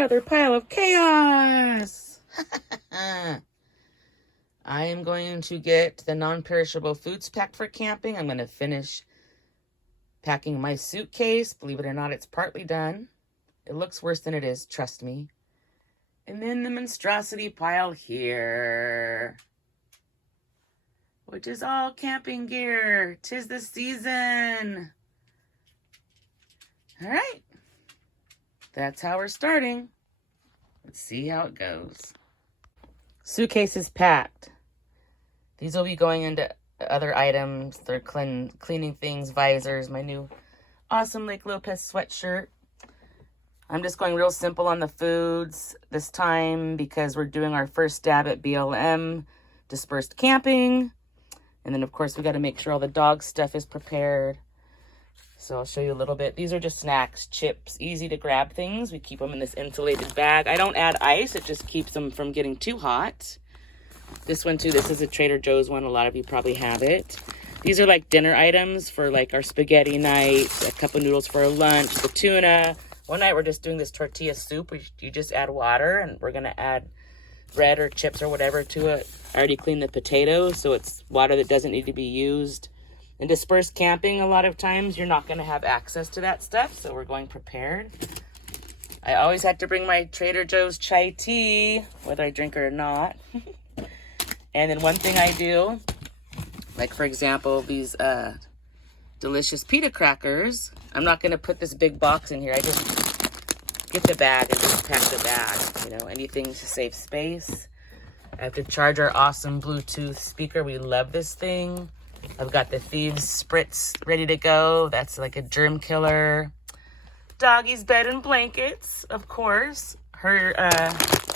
another pile of chaos. I am going to get the non-perishable foods packed for camping. I'm going to finish packing my suitcase. Believe it or not, it's partly done. It looks worse than it is, trust me. And then the monstrosity pile here, which is all camping gear. 'Tis the season. All right. That's how we're starting. Let's see how it goes. Suitcase is packed. These will be going into other items. They're cleaning things, visors, my new awesome Lake Lopez sweatshirt. I'm just going real simple on the foods this time because we're doing our first stab at BLM, dispersed camping. And then, of course, we got to make sure all the dog stuff is prepared. So I'll show you a little bit. These are just snacks, chips, easy to grab things. We keep them in this insulated bag. I don't add ice. It just keeps them from getting too hot. This one, too, this is a Trader Joe's one. A lot of you probably have it. These are like dinner items for like our spaghetti night, a cup of noodles for our lunch, the tuna. One night we're just doing this tortilla soup. You just add water, and we're going to add bread or chips or whatever to it. I already cleaned the potatoes, so it's water that doesn't need to be used. In dispersed camping, a lot of times you're not going to have access to that stuff, so we're going prepared. I always have to bring my Trader Joe's chai tea, whether I drink it or not. And then one thing I do, like for example, these delicious pita crackers. I'm not going to put this big box in here. I just get the bag and just pack the bag. You know, anything to save space. I have to charge our awesome Bluetooth speaker. We love this thing. I've got the Thieves Spritz ready to go. That's like a germ killer. Doggy's bed and blankets, of course. Her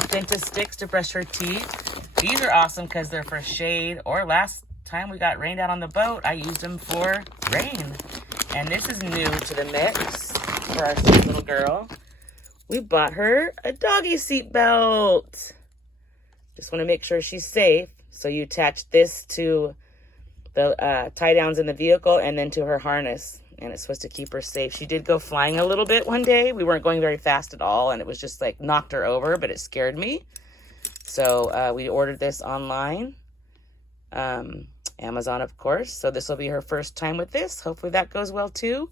dentist sticks to brush her teeth. These are awesome because they're for shade. Or last time we got rained out on the boat, I used them for rain. And this is new to the mix for our sweet little girl. We bought her a doggy seat belt. Just want to make sure she's safe. So you attach this to the tie downs in the vehicle and then to her harness. And it's supposed to keep her safe. She did go flying a little bit one day. We weren't going very fast at all. And it was just like knocked her over, but it scared me. So we ordered this online. Amazon, of course. So this will be her first time with this. Hopefully that goes well too.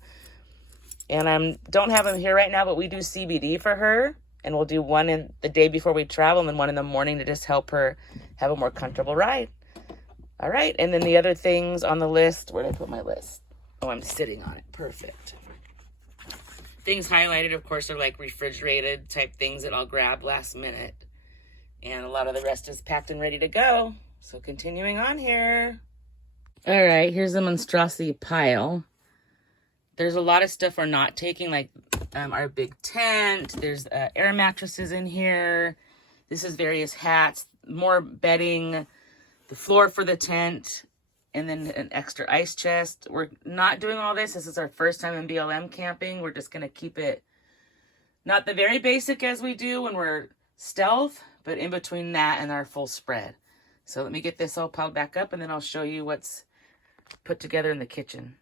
And I don't have them here right now, but we do CBD for her. And we'll do one in the day before we travel and then one in the morning to just help her have a more comfortable ride. All right. And then the other things on the list. Where did I put my list? Oh, I'm sitting on it. Perfect. Things highlighted, of course, are like refrigerated type things that I'll grab last minute. And a lot of the rest is packed and ready to go. So continuing on here. All right, here's the monstrosity pile. There's a lot of stuff we're not taking, like our big tent. There's air mattresses in here. This is various hats, more bedding, the floor for the tent, and then an extra ice chest. We're not doing all this. This is our first time in BLM camping. We're just going to keep it not the very basic as we do when we're stealth, but in between that and our full spread. So let me get this all piled back up, and then I'll show you what's put together in the kitchen.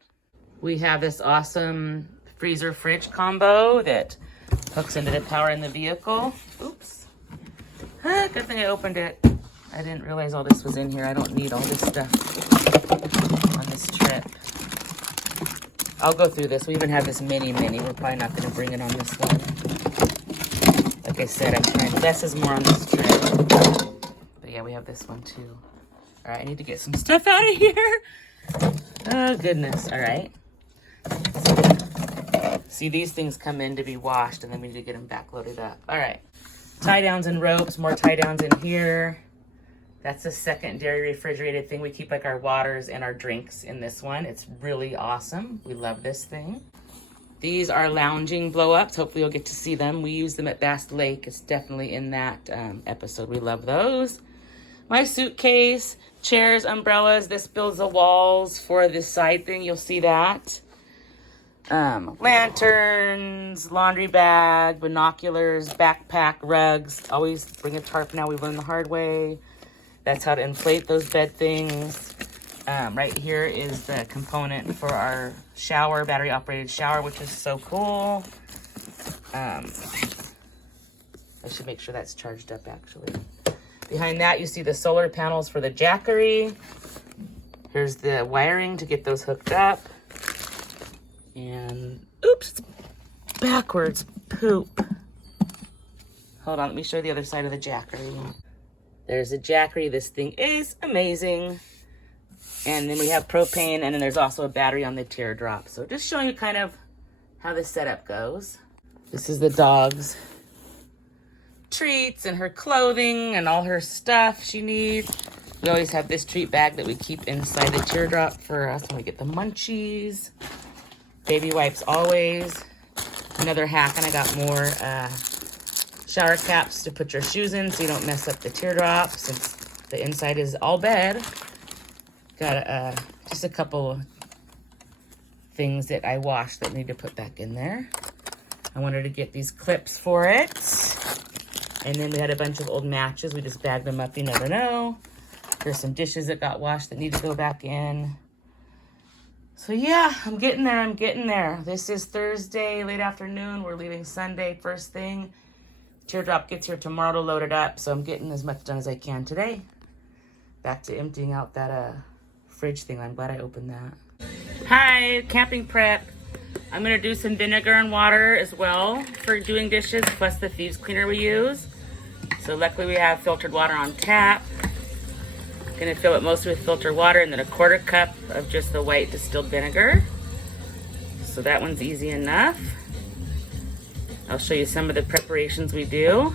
We have this awesome freezer fridge combo that hooks into the power in the vehicle. Oops. Good thing I opened it. I didn't realize all this was in here. I don't need all this stuff on this trip. I'll go through this. We even have this mini. We're probably not going to bring it on this one. Like I said, I'm trying less is more on this trip. But yeah, we have this one too. All right, I need to get some stuff out of here. Oh, goodness. All right. See, these things come in to be washed, and then we need to get them back loaded up. All right. Tie downs and ropes. More tie downs in here. That's a secondary refrigerated thing. We keep like our waters and our drinks in this one. It's really awesome. We love this thing. These are lounging blow-ups. Hopefully you'll get to see them. We use them at Bass Lake. It's definitely in that episode. We love those. My suitcase, chairs, umbrellas. This builds the walls for this side thing. You'll see that. Lanterns, laundry bag, binoculars, backpack, rugs. Always bring a tarp now. We've learned the hard way. That's how to inflate those bed things. Right here is the component for our shower, battery operated shower, which is so cool. I should make sure that's charged up actually. Behind that, you see the solar panels for the Jackery. Here's the wiring to get those hooked up. And, oops, it's backwards, poop. Hold on, let me show you the other side of the Jackery. There's a Jackery. This thing is amazing. And then we have propane, and then there's also a battery on the teardrop. So just showing you kind of how this setup goes. This is the dog's treats and her clothing and all her stuff she needs. We always have this treat bag that we keep inside the teardrop for us when we get the munchies. Baby wipes always. Another hack, and I got more shower caps to put your shoes in so you don't mess up the teardrop since the inside is all bed. Got just a couple things that I washed that need to put back in there. I wanted to get these clips for it. And then we had a bunch of old matches. We just bagged them up, you never know. There's some dishes that got washed that need to go back in. So yeah, I'm getting there. This is Thursday, late afternoon. We're leaving Sunday, first thing. Teardrop gets here tomorrow to load it up, so I'm getting as much done as I can today. Back to emptying out that fridge thing. I'm glad I opened that. Hi, camping prep. I'm gonna do some vinegar and water as well for doing dishes, plus the thieves cleaner we use. So luckily we have filtered water on tap. Gonna fill it mostly with filtered water and then a 1/4 cup of just the white distilled vinegar. So that one's easy enough. I'll show you some of the preparations we do.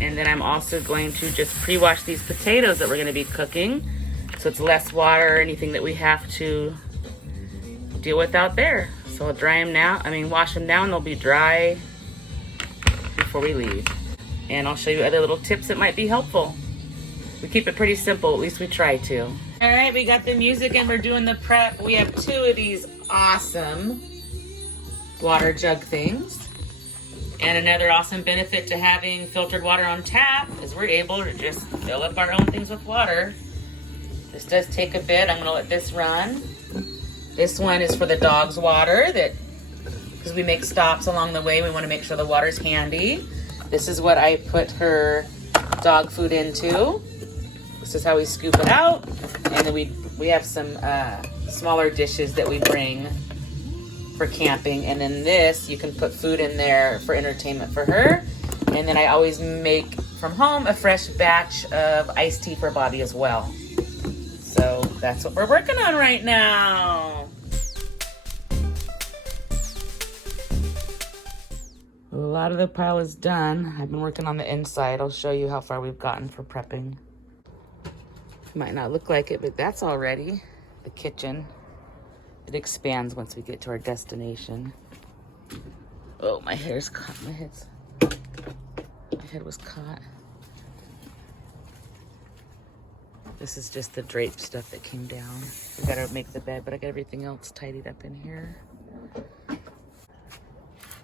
And then I'm also going to just pre-wash these potatoes that we're gonna be cooking. So it's less water or anything that we have to deal with out there. So I'll dry them now, wash them now and they'll be dry before we leave. And I'll show you other little tips that might be helpful. We keep it pretty simple, at least we try to. All right, we got the music and we're doing the prep. We have 2 of these awesome water jug things. And another awesome benefit to having filtered water on tap is we're able to just fill up our own things with water. This does take a bit. I'm gonna let this run. This one is for the dog's water, because we make stops along the way. We wanna make sure the water's handy. This is what I put her dog food into. This is how we scoop it out. And then we have some smaller dishes that we bring for camping. And then this, you can put food in there for entertainment for her. And then I always make from home a fresh batch of iced tea for Bobby as well. So that's what we're working on right now. A lot of the pile is done. I've been working on the inside. I'll show you how far we've gotten for prepping. Might not look like it, but that's all ready. The kitchen. It expands once we get to our destination. Oh, my hair's caught. My head was caught. This is just the drape stuff that came down. We gotta make the bed, but I got everything else tidied up in here.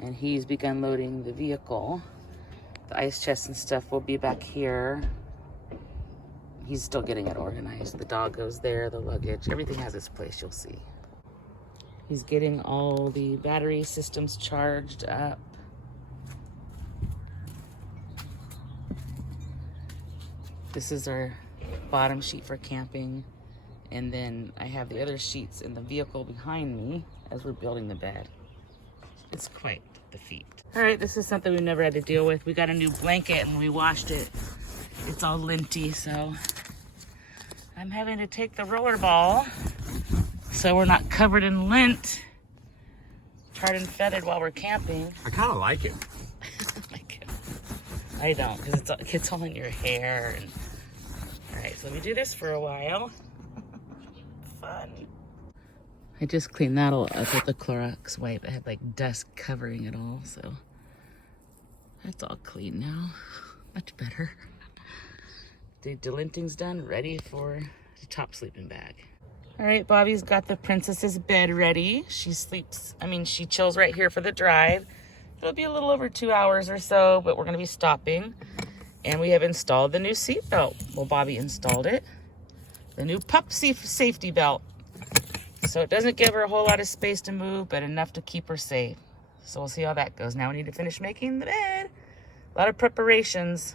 And he's begun loading the vehicle. The ice chest and stuff will be back here. He's still getting it organized. The dog goes there, the luggage, everything has its place, you'll see. He's getting all the battery systems charged up. This is our bottom sheet for camping. And then I have the other sheets in the vehicle behind me as we're building the bed. It's quite the feat. All right, this is something we've never had to deal with. We got a new blanket and we washed it. It's all linty, so I'm having to take the roller ball so we're not covered in lint, tarred and feathered while we're camping. I kind of like it. I don't, because it gets all in your hair. And... All right, so let me do this for a while. Fun. I just cleaned that all up with the Clorox wipe. I had like dust covering it all, so that's all clean now. Much better. The delinting's done, ready for the top sleeping bag. All right, Bobby's got the princess's bed ready. She sleeps, she chills right here for the drive. It'll be a little over 2 hours or so, but we're gonna be stopping. And we have installed the new seat belt. Well, Bobby installed it. The new pup safety belt. So it doesn't give her a whole lot of space to move, but enough to keep her safe. So we'll see how that goes. Now we need to finish making the bed. A lot of preparations.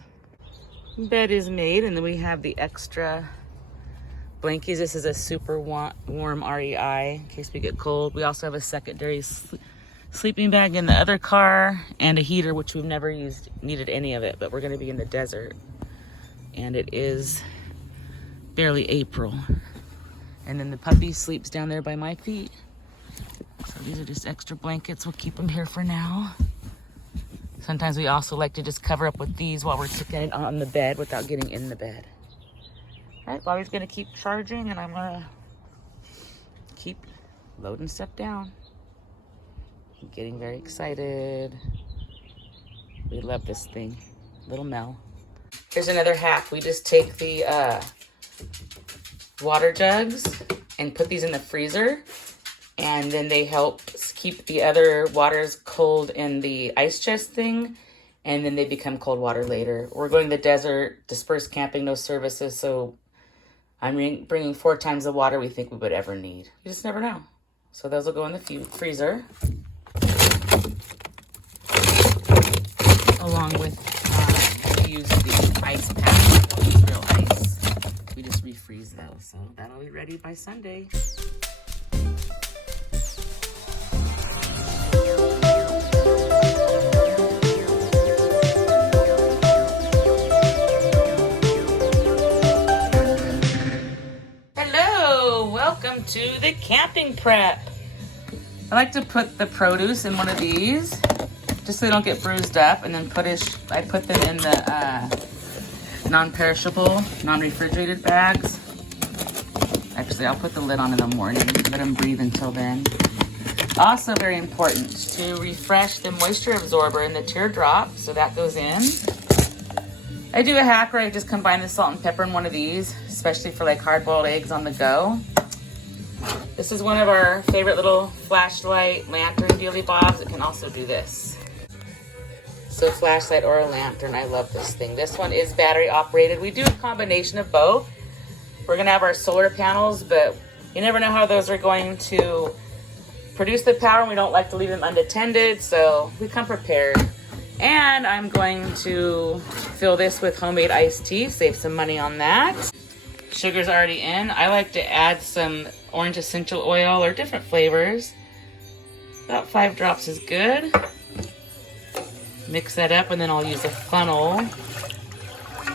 Bed is made, and then we have the extra blankies. This is a super warm REI in case we get cold. We also have a secondary sleeping bag in the other car and a heater, which we've never needed any of it, but we're going to be in the desert. And it is barely April. And then the puppy sleeps down there by my feet. So these are just extra blankets. We'll keep them here for now. Sometimes we also like to just cover up with these while we're sitting on the bed without getting in the bed. All right, Bobby's gonna keep charging and I'm gonna keep loading stuff down. I'm getting very excited. We love this thing. Little Mel. Here's another hack. We just take the water jugs and put these in the freezer, and then they help keep the other waters cold in the ice chest thing, and then they become cold water later. We're going to the desert, dispersed camping, no services, so I'm bringing 4 times the water we think we would ever need. You just never know. So those will go in the freezer, along with we use the ice pack, real ice. We just refreeze those, so that'll be ready by Sunday. Hello, welcome to the camping prep. I like to put the produce in one of these, just so they don't get bruised up, and then I put them in the non-perishable, non-refrigerated bags. Actually, I'll put the lid on in the morning, let them breathe until then. Also very important to refresh the moisture absorber in the teardrop, so that goes in. I do a hack where I just combine the salt and pepper in one of these, especially for like hard-boiled eggs on the go. This is one of our favorite little flashlight lantern dealy bobs. It can also do this. So flashlight or a lantern, I love this thing. This one is battery operated. We do a combination of both. We're gonna have our solar panels, but you never know how those are going to produce the power, and we don't like to leave them unattended, so we come prepared. And I'm going to fill this with homemade iced tea, save some money on that. Sugar's already in. I like to add some orange essential oil or different flavors. About 5 drops is good. Mix that up, and then I'll use a funnel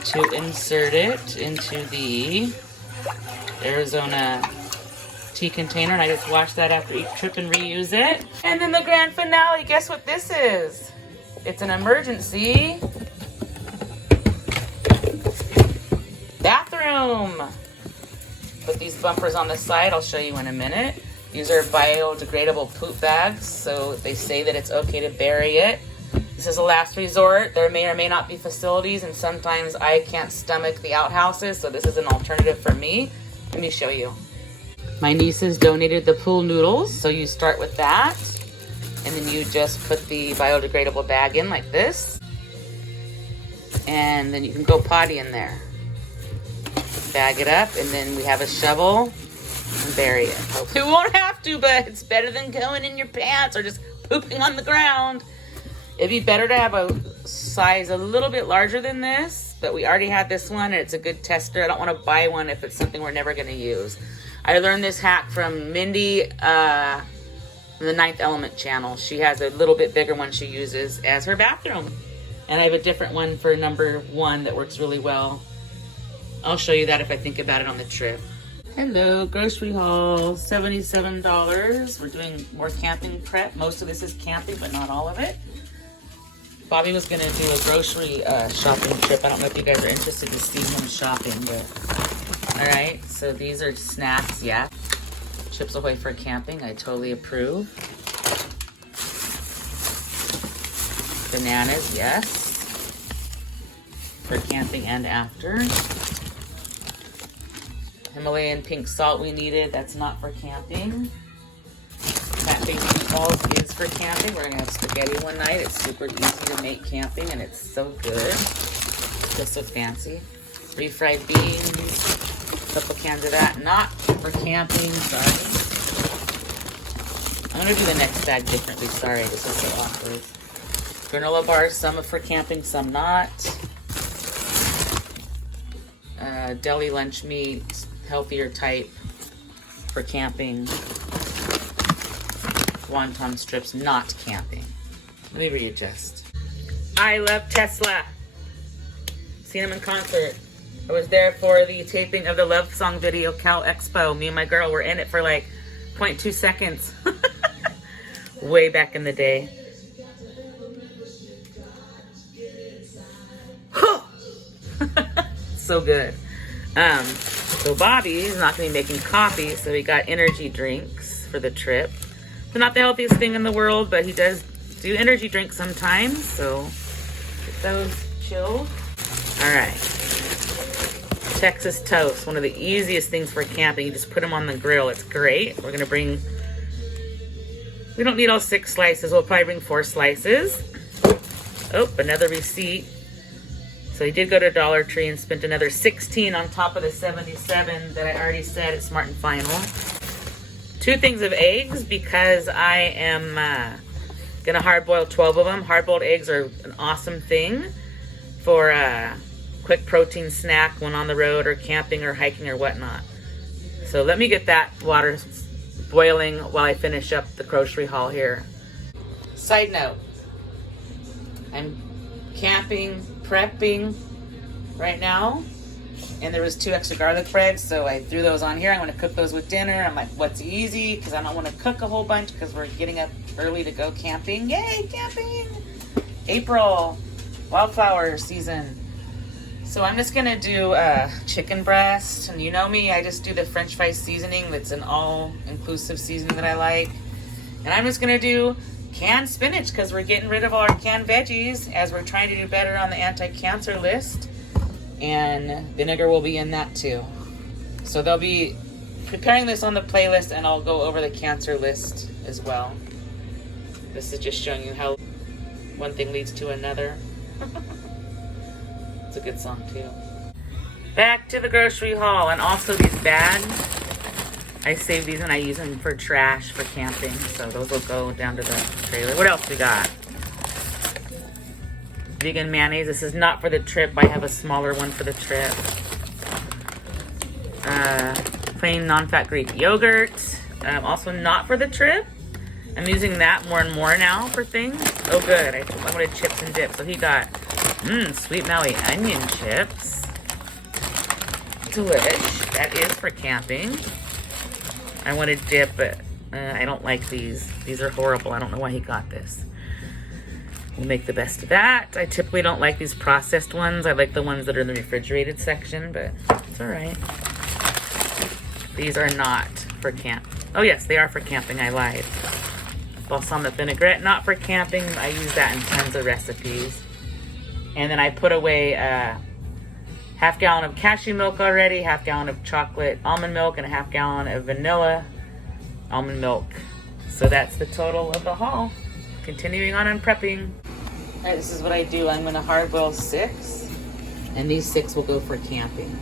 to insert it into the Arizona tea container, and I just wash that after each trip and reuse it. And then the grand finale, guess what this is? It's an emergency bathroom. Put these bumpers on the side, I'll show you in a minute. These are biodegradable poop bags, so they say that it's okay to bury it. This is a last resort. There may or may not be facilities, and sometimes I can't stomach the outhouses, so this is an alternative for me. Let me show you. My nieces donated the pool noodles, so you start with that, and then you just put the biodegradable bag in like this, and then you can go potty in there. Bag it up, and then we have a shovel and bury it. Hopefully we won't have to, but it's better than going in your pants or just pooping on the ground. It'd be better to have a size a little bit larger than this, but we already had this one, and it's a good tester. I don't want to buy one if it's something we're never going to use. I learned this hack from Mindy, the Ninth Element channel. She has a little bit bigger one she uses as her bathroom. And I have a different one for number 1 that works really well. I'll show you that if I think about it on the trip. Hello, grocery haul, $77. We're doing more camping prep. Most of this is camping, but not all of it. Bobby was gonna do a grocery shopping trip. I don't know if you guys are interested to see him shopping, but all right. So these are snacks, yeah. Chips Ahoy for camping, I totally approve. Bananas, yes. For camping and after. Himalayan pink salt we needed, that's not for camping. Plant-based meatballs is for camping. We're gonna have spaghetti one night. It's super easy to make camping, and it's so good. Just so fancy. Refried beans, a couple cans of that. Not for camping, sorry. I'm gonna do the next bag differently. Sorry, this is so awkward. Granola bars, some for camping, some not. Deli lunch meat, healthier type for camping. Wonton strips, not camping. Let me readjust. I love Tesla. Seen them in concert. I was there for the taping of the Love Song video, Cal Expo. Me and my girl were in it for like 0.2 seconds. Way back in the day. So good. So Bobby's not going to be making coffee, so he got energy drinks for the trip. They're not the healthiest thing in the world, but he does do energy drinks sometimes, so get those chilled. All right. Texas toast, one of the easiest things for camping. You just put them on the grill. It's great. We're gonna bring, we don't need all 6 slices. We'll probably bring 4 slices. Oh, another receipt. So he did go to Dollar Tree and spent another $16 on top of the $77 that I already said at Smart and Final. 2 things of eggs because I am gonna hard boil 12 of them. Hard boiled eggs are an awesome thing for quick protein snack when on the road or camping or hiking or whatnot. So let me get that water boiling while I finish up the grocery haul here. Side note, I'm camping, prepping right now, and there was 2 extra garlic breads, so I threw those on here. I'm gonna cook those with dinner. I'm like, what's easy? Because I don't wanna cook a whole bunch because we're getting up early to go camping. Yay, camping! April, wildflower season. So I'm just gonna do chicken breast, and you know me, I just do the French fry seasoning. That's an all-inclusive seasoning that I like. And I'm just gonna do canned spinach because we're getting rid of all our canned veggies as we're trying to do better on the anti-cancer list. And vinegar will be in that too. So they'll be preparing this on the playlist, and I'll go over the cancer list as well. This is just showing you how one thing leads to another. It's a good song too. Back to the grocery haul, and also these bags. I save these and I use them for trash for camping, so those will go down to the trailer. What else we got? Vegan mayonnaise. This is not for the trip. I have a smaller one for the trip. Plain non-fat Greek yogurt. Also not for the trip. I'm using that more and more now for things. Oh good, I wanted chips and dip. So he got sweet Maui onion chips. Delish. That is for camping. I wanted dip, but I don't like these. These are horrible. I don't know why he got this. We'll make the best of that. I typically don't like these processed ones. I like the ones that are in the refrigerated section, but it's all right. These are not for camp. Oh yes, they are for camping. I lied. Balsamic vinaigrette, not for camping. I use that in tons of recipes. And then I put away half gallon of cashew milk already, half gallon of chocolate almond milk, and a half gallon of vanilla almond milk. So that's the total of the haul. Continuing on prepping. All right, this is what I do. I'm gonna hard boil 6, and these 6 will go for camping.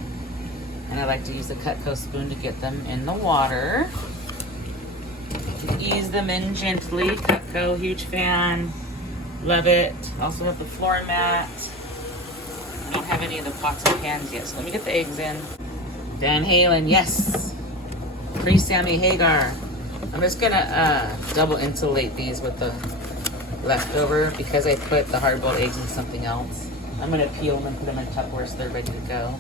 And I like to use the Cutco spoon to get them in the water. Ease them in gently. Cutco, huge fan. Love it. Also have the floor mat. I don't have any of the pots and pans yet, so let me get the eggs in. Van Halen, yes. Pre-Sammy Hagar. I'm just gonna double insulate these with the leftover because I put the hard-boiled eggs in something else. I'm gonna peel them and put them in Tupperware so they're ready to go.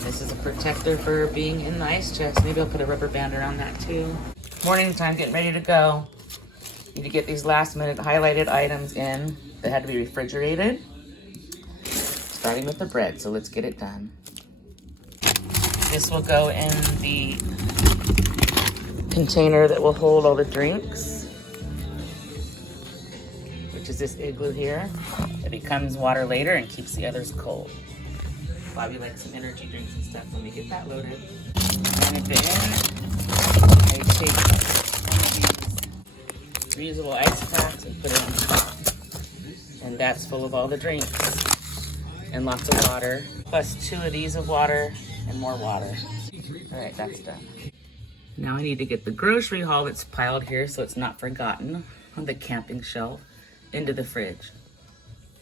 This is a protector for being in the ice chest. Maybe I'll put a rubber band around that too. Morning time, getting ready to go. Need to get these last minute highlighted items in that had to be refrigerated. Starting with the bread, so let's get it done. This will go in the container that will hold all the drinks, which is this igloo here. It becomes water later and keeps the others cold. Bobby likes some energy drinks and stuff. Let me get that loaded. And at the end, I take one of these reusable ice packs and put it on top. And that's full of all the drinks. And lots of water. Plus 2 of these of water and more water. All right, that's done. Now I need to get the grocery haul that's piled here so it's not forgotten on the camping shelf into the fridge.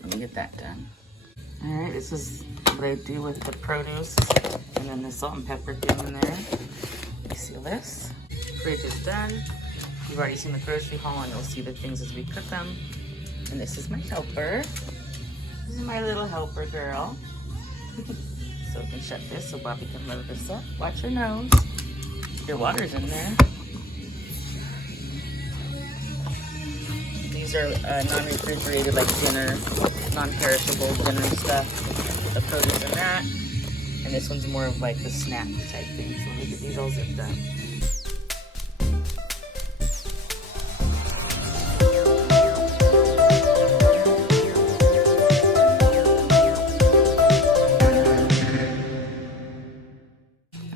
Let me get that done. All right, this is what I do with the produce and then the salt and pepper down in there. You seal this. Fridge is done. You've already seen the grocery haul and you'll see the things as we cook them. And this is my helper. This is my little helper girl. So we can shut this so Bobby can load this up. Watch your nose. Your water's in there. These are non-refrigerated, like dinner, non-perishable dinner stuff. The produce in that. And this one's more of like the snack type thing. So let me get these all zipped up.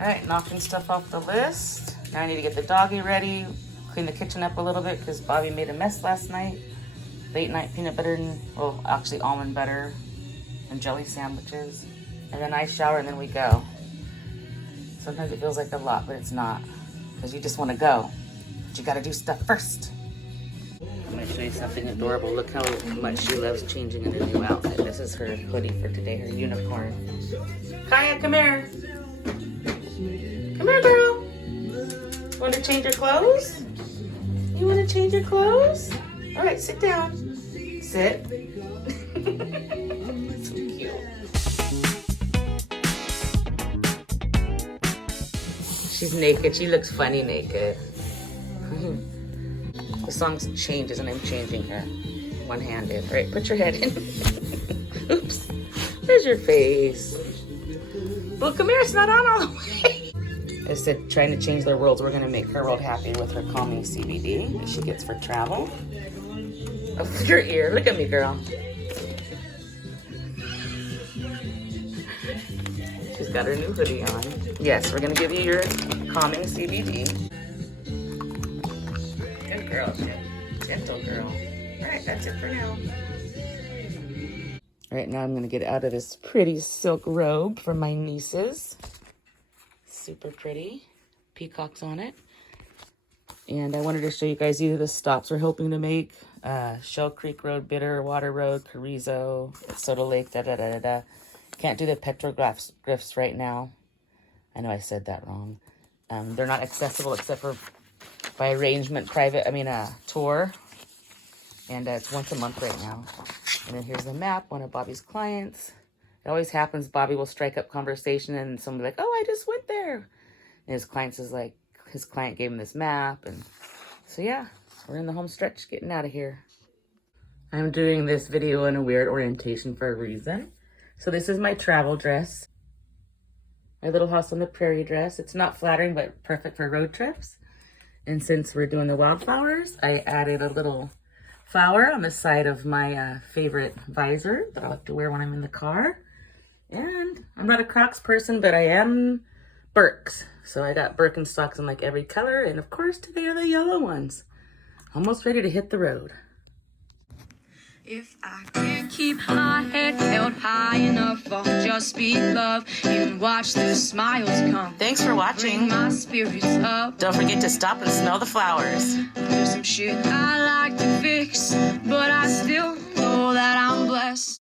All right, knocking stuff off the list. Now I need to get the doggy ready, clean the kitchen up a little bit because Bobby made a mess last night. Late night peanut butter and, well, actually almond butter and jelly sandwiches. And then I shower and then we go. Sometimes it feels like a lot, but it's not because you just want to go. But you got to do stuff first. I'm going to show you something adorable. Look how much she loves changing in a new outfit. This is her hoodie for today, her unicorn. Kaya, come here. Come here, girl. You want to change your clothes? You want to change your clothes? All right, sit down. Sit. So cute. She's naked. She looks funny naked. The song changes and I'm changing her. One-handed. All right, put your head in. Oops. There's your face. Well, come here. It's not on all the way. I said, trying to change their worlds. We're going to make her world happy with her calming CBD that she gets for travel. Oh, your ear. Look at me, girl. She's got her new hoodie on. Yes, we're going to give you your calming CBD. Good girl, gentle girl. All right, that's it for now. All right, now I'm going to get out of this pretty silk robe for my nieces. Super pretty. Peacocks on it. And I wanted to show you guys either the stops we're hoping to make. Shell Creek Road, Bitter Water Road, Carrizo, Soda Lake, da-da-da-da-da. Can't do the petroglyphs right now. I know I said that wrong. They're not accessible except for by arrangement, tour. And it's once a month right now. And then here's the map, one of Bobby's clients. It always happens, Bobby will strike up conversation and somebody like, oh, I just went there. And his client is like, his client gave him this map. And so yeah, we're in the home stretch getting out of here. I'm doing this video in a weird orientation for a reason. So this is my travel dress. My little house on the prairie dress. It's not flattering, but perfect for road trips. And since we're doing the wildflowers, I added a little flower on the side of my favorite visor that I'll have to wear when I'm in the car. And I'm not a Crocs person, but I am Birks. So I got Birkenstocks in like every color. And of course, today are the yellow ones. Almost ready to hit the road. If I can't keep my head held high enough, I'll just be love and watch the smiles come. Thanks for watching. Bring my spirits up. Don't forget to stop and smell the flowers. There's some shit I like to fix, but I still know that I'm blessed.